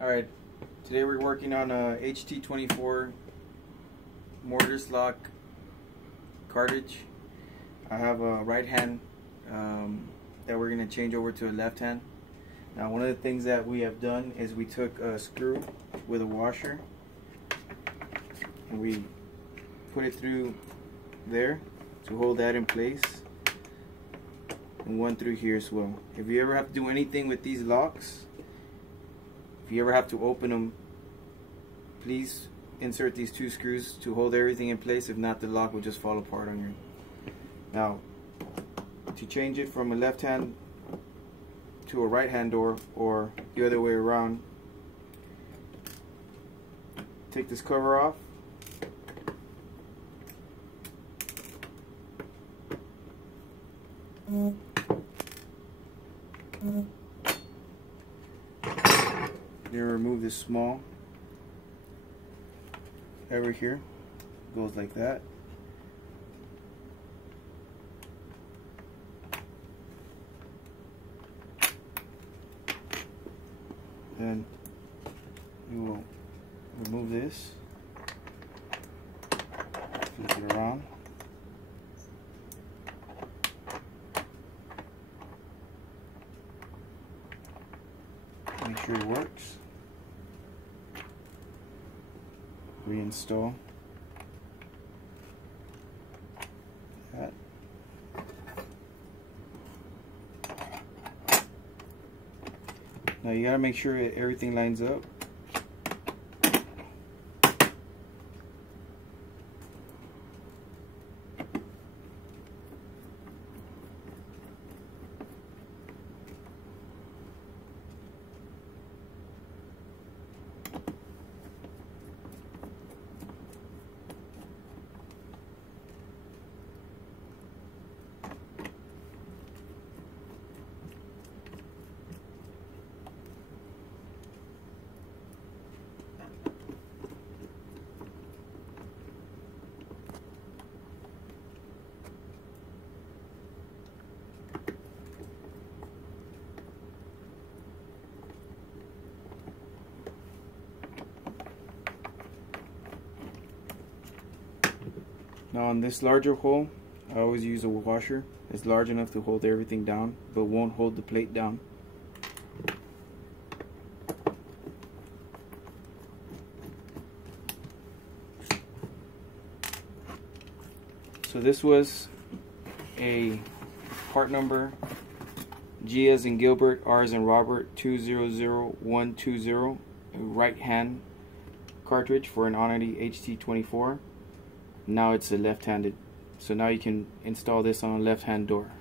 Alright, today we're working on a HT24 mortise lock cartridge. I have a right hand that we're going to change over to a left hand. Now one of the things that we have done is we took a screw with a washer and we put it through there to hold that in place, and one through here as well. If you ever have to do anything with these locks, if you ever have to open them, please insert these two screws to hold everything in place. If not, the lock will just fall apart on you. Now, to change it from a left hand to a right hand door, or the other way around, take this cover off. Then remove this small over here. Goes like that. Then we will remove this, flip it around. Make sure it works. Reinstall that. Now you gotta make sure that everything lines up. Now on this larger hole, I always use a washer. It's large enough to hold everything down, but won't hold the plate down. So this was a part number G as in Gilbert, R as in Robert, 200120, a right hand cartridge for an Onity HT24. Now it's a left-handed, so now you can install this on a left-hand door.